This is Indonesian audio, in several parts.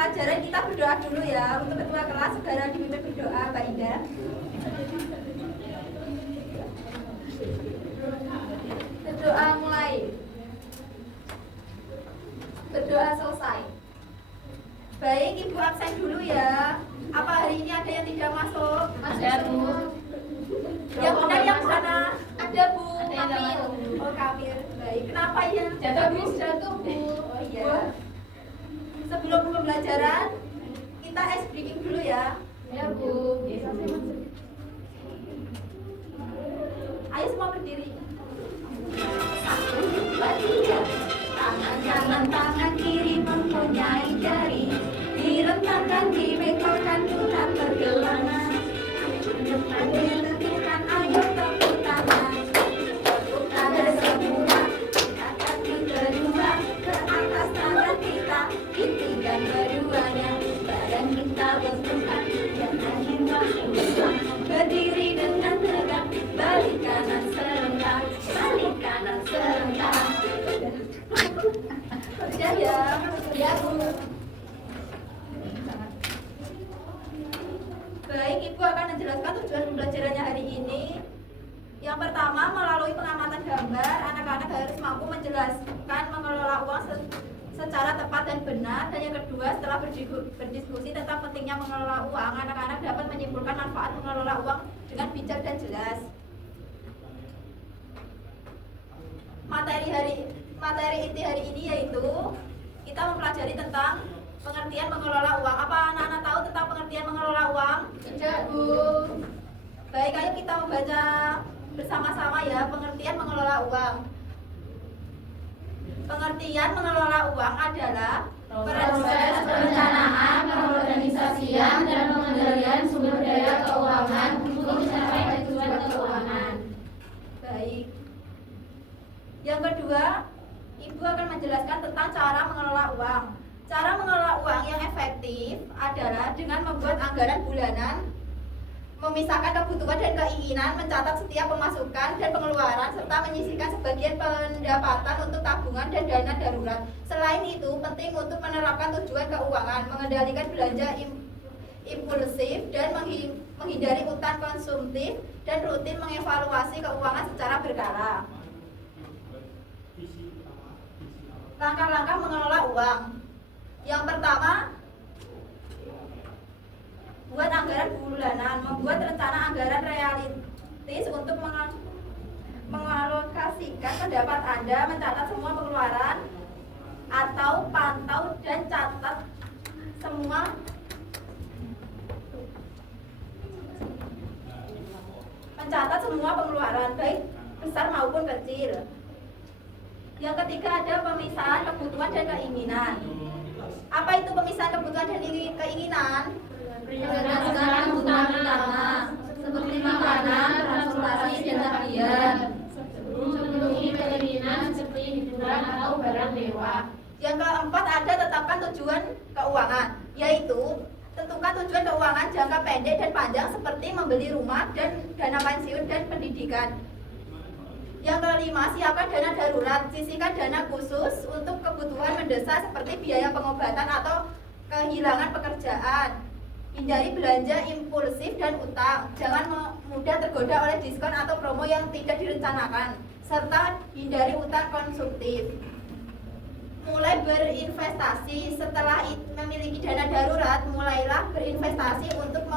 pelajaran kita berdoa dulu ya. Untuk ketua kelas segera dipimpin berdoa, Mbak Ida. Berdoa mulai. Berdoa selesai. Baik, Ibu absen dulu ya. Apa hari ini ada yang tidak masuk? Ada, Bu. Yang benar yang mana? Ada, Bu. Kamil. Oh, Kamil. Baik, kenapa ya? Jatuh, Bu. Oh iya. Sebelum pembelajaran, kita ice breaking dulu ya. Ya, Bu. Ayo semua berdiri. Satu, dua, tiga. Tangan kanan, tangan kiri mempunyai jari. Direntangkan, dibengkokkan, bukan pergelangan. Depan ditentukan, ayo tepuk tangan. Tepuk tangan semua. Kaki kedua ke atas tangan kita. Inti dan keduanya. Badan kita bentukkan. Jangan himbang-himbang. Berdiri dengan tegak. Balik kanan serentak. Balik kanan serentak. Udah ya. Ya, Bu. Baik, Ibu akan menjelaskan tujuan pembelajarannya hari ini. Yang pertama, melalui pengamatan gambar, anak-anak harus mampu menjelaskan mengelola uang secara tepat dan benar. Dan yang kedua, setelah berdiskusi tentang pentingnya mengelola uang, anak-anak dapat menyimpulkan manfaat mengelola uang dengan bijak dan jelas. Materi inti hari ini yaitu kita mempelajari tentang pengertian mengelola uang. Apa anak-anak tahu tentang pengertian mengelola uang? Tidak, Bu. Baik, ayo kita membaca bersama-sama ya pengertian mengelola uang. Pengertian mengelola uang adalah Proses perencanaan, pengorganisasian, dan pengendalian sumber daya keuangan untuk mencapai tujuan keuangan. Baik. Yang kedua, Ibu akan menjelaskan tentang cara mengelola uang. Cara mengelola uang yang efektif adalah dengan membuat anggaran bulanan, memisahkan kebutuhan dan keinginan, mencatat setiap pemasukan dan pengeluaran, serta menyisihkan sebagian pendapatan untuk tabungan dan dana darurat. Selain itu, penting untuk menerapkan tujuan keuangan, mengendalikan belanja impulsif dan menghindari utang konsumtif, dan rutin mengevaluasi keuangan secara berkala. Langkah-langkah mengelola uang. Yang pertama, buat anggaran bulanan. Membuat rencana anggaran realistis untuk mengalokasikan pendapat Anda, mencatat semua pengeluaran atau pantau dan catat semua pengeluaran baik besar maupun kecil. Yang ketiga ada pemisahan kebutuhan dan keinginan. Apa itu pemisahan kebutuhan dan keinginan? Berdasarkan kebutuhan utama seperti makanan, transportasi, dan tagihan. Memenuhi keinginan seperti hiburan atau barang mewah. Yang keempat ada tetapkan tujuan keuangan, yaitu tentukan tujuan keuangan jangka pendek dan panjang seperti membeli rumah dan dana pensiun dan pendidikan. Yang kelima, siapkan dana darurat, sisihkan dana khusus untuk kebutuhan mendesak seperti biaya pengobatan atau kehilangan pekerjaan. Hindari belanja impulsif dan utang, jangan mudah tergoda oleh diskon atau promo yang tidak direncanakan, serta hindari utang konsumtif. Mulai berinvestasi, setelah memiliki dana darurat, mulailah berinvestasi untuk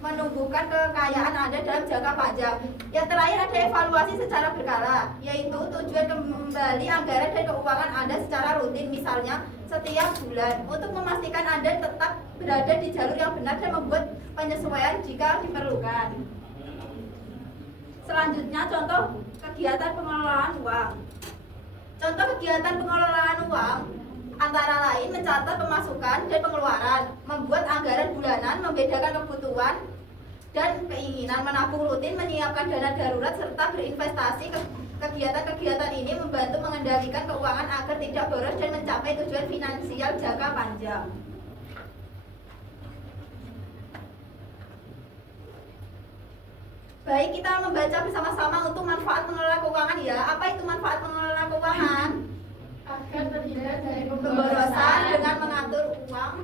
menumbuhkan kekayaan Anda dalam jangka panjang. Yang terakhir ada evaluasi secara berkala, yaitu tujuan kembali anggaran dan keuangan Anda secara rutin, misalnya setiap bulan, untuk memastikan Anda tetap berada di jalur yang benar dan membuat penyesuaian jika diperlukan. Selanjutnya contoh kegiatan pengelolaan uang. Contoh kegiatan pengelolaan uang antara lain mencatat pemasukan dan pengeluaran, membuat anggaran bulanan, membedakan kebutuhan dan keinginan, menabung rutin, menyiapkan dana darurat, serta berinvestasi. Kegiatan-kegiatan ini membantu mengendalikan keuangan agar tidak boros dan mencapai tujuan finansial jangka panjang. Baik, kita membaca bersama-sama untuk manfaat mengelola keuangan ya. Apa itu manfaat mengelola keuangan? Agar terhindar dari Pemborosan dengan mengatur uang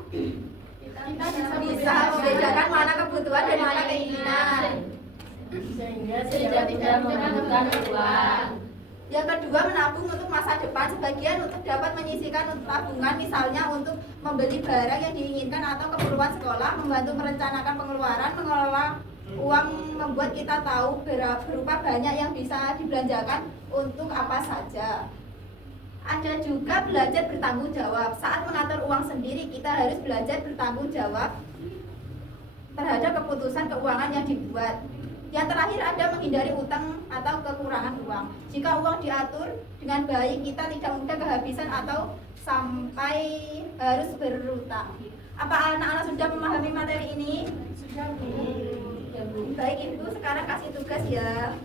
kita bisa membedakan mana kebutuhan dan mana keinginan. Sehingga tidak membutuhkan uang. Yang kedua, menabung untuk masa depan, sebagian untuk dapat menyisihkan untuk tabungan, misalnya untuk membeli barang yang diinginkan atau keperluan sekolah, membantu merencanakan pengeluaran, mengelola uang, membuat kita tahu berupa banyak yang bisa dibelanjakan untuk apa saja. Ada juga belajar bertanggung jawab. Saat mengatur uang sendiri, kita harus belajar bertanggung jawab terhadap keputusan keuangan yang dibuat. Yang terakhir ada menghindari utang atau kekurangan uang. Jika uang diatur dengan baik, kita tidak mudah kehabisan atau sampai harus berutang. Apa anak-anak sudah memahami materi ini? Sudah, Bu. Baik, Ibu sekarang kasih tugas ya.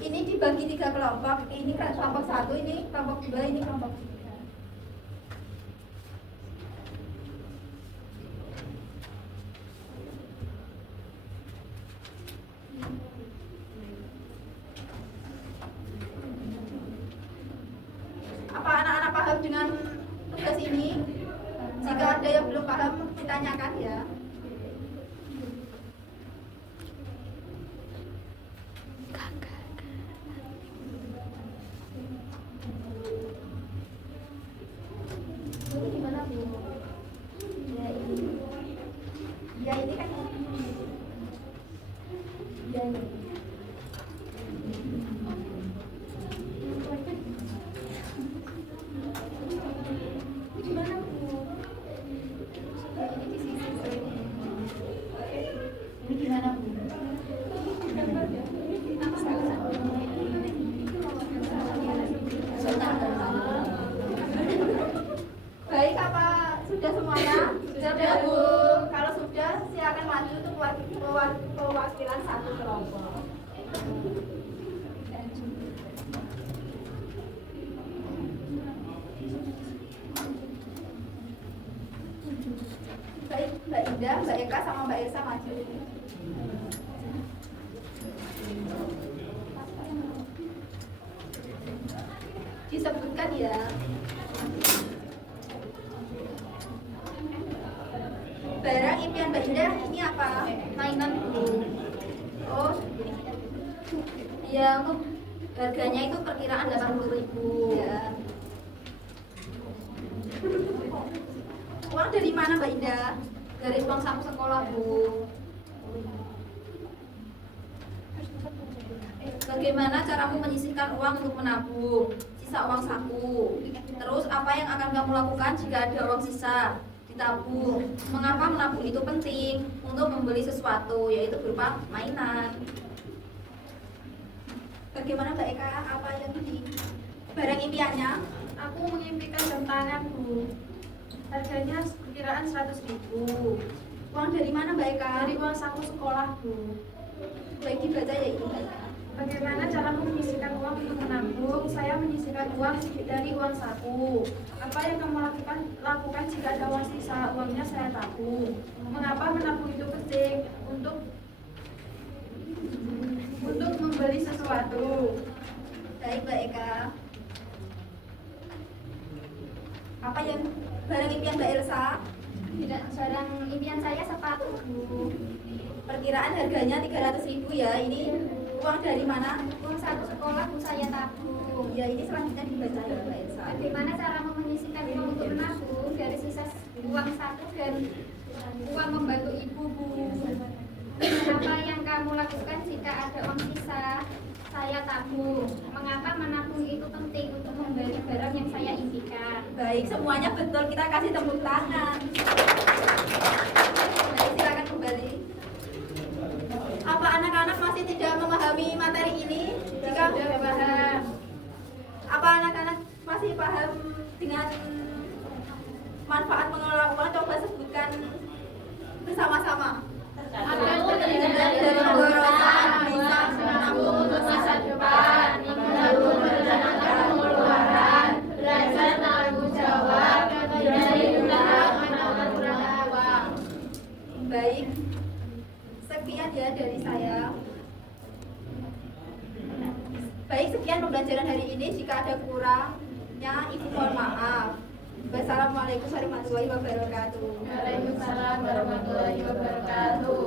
Ini dibagi 3 kelompok. Ini kelompok 1, ini kelompok 2, ini kelompok 3. Apa anak-anak paham dengan tugas ini? Jika ada yang belum paham, ditanyakan ya. Ini gimana, Bu? Ya ini. Ya ini kan. Ya ini. Gimana, Bu? Ya ini di sisi sini. Ini gimana, Bu? Baik, apa sudah semuanya? Sudah, Bu. Kalau sudah, silakan maju untuk perwakilan satu kelompok. Baik, Mbak Indah, Mbak Eka, sama Mbak Elsa maju. Disebutkan ya. Barang impian Mbak Indah ini apa? Mainan, Bu. Oh, Ya, untuk harganya itu perkiraan 80.000. ya. Uang dari mana Mbak Indah? Dari uang saku sekolah, Bu. Bagaimana caramu menyisihkan uang untuk menabung? Sisa uang saku. Terus apa yang akan kamu lakukan jika ada uang sisa? Ditabung. Mengapa menabung itu penting? Untuk membeli sesuatu, yaitu berupa mainan. Bagaimana Mbak Eka? Apa yang di barang impiannya? Aku mengimpikan jam tangan, Bu. Harganya perkiraan 100.000. Uang dari mana Mbak Eka? Dari uang saku sekolah, Bu. Baik, dibaca ya itu Mbak Eka. Bagaimana caraku menyisihkan uang untuk menabung? Saya menyisihkan uang dari uang saku. Apa yang kamu lakukan jika ada uang sisa? Uangnya saya tabung. Mengapa menabung itu penting? Untuk membeli sesuatu. Baik Mbak Eka. Apa yang barang impian Mbak Elsa? Barang impian saya sepatu, Bu. Perkiraan harganya 300.000 ya. Ini uang dari mana? Uang saku sekolah, Bu, saya tabung. Ya, ini selanjutnya dibaca ya Mbak Elsa. Bagaimana cara menyisihkan uang untuk menabung dari sisa uang saku dan uang membantu ibu, Bu? Apa yang kamu lakukan jika ada uang sisa? Saya tabung. Mengapa menabung itu penting untuk membeli barang yang saya impikan? Baik, semuanya betul. Kita kasih tepuk tangan. Baik, silakan kembali. Apa anak-anak masih tidak memahami materi ini? Jika Sudah paham. apa anak-anak masih paham dengan manfaat mengelola uang? Coba sebutkan bersama-sama. Akan terhindar dari pemborosan, bisa menabung untuk masa depan, menabung merencanakan pengeluaran, belajar tanggung jawab, menghindari utang, menabung uang. Baik, sekian ya dari saya. Baik, sekian pembelajaran hari ini. Jika ada kurangnya, Ibu mohon maaf. Wassalamualaikum warahmatullahi wabarakatuh. Waalaikumsalam warahmatullahi wabarakatuh.